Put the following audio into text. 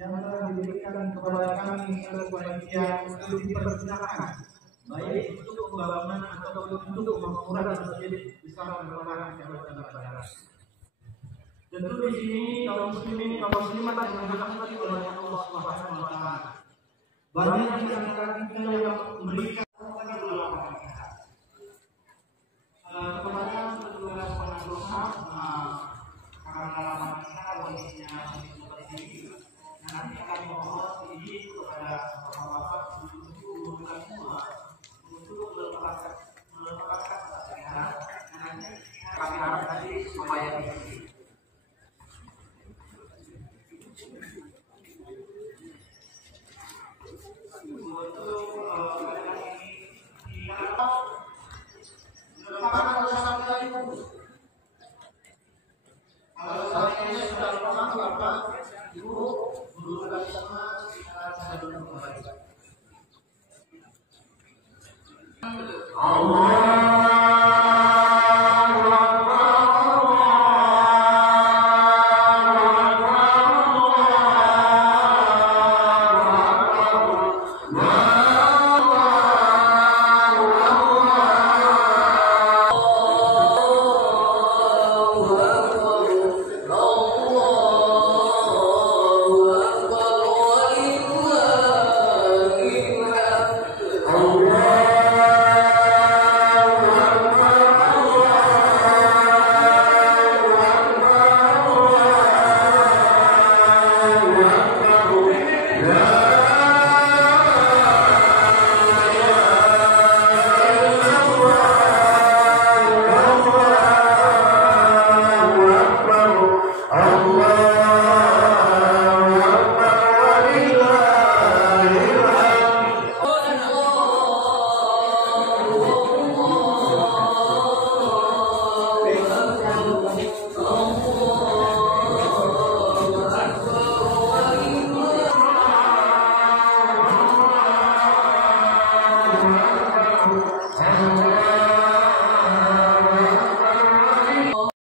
yang telah diberikan kepada kami sebagian untuk dipergunakan baik untuk pembangunan ataupun untuk mempermudahkan masjid di sana merupakan jabatan negara. Tentu di sini kaum muslimin kaum muslimat yang dirahmati oleh Allah Subhanahu wa taala. Banyak di antara kita yang memberikan kepada petugas pengaduan karena kita kondisinya seperti ini. Nanti kami mohon izin kepada bapak-bapak untuk semua untuk melepaskan sehat. Nanti kami harap tadi supaya diisi. Allah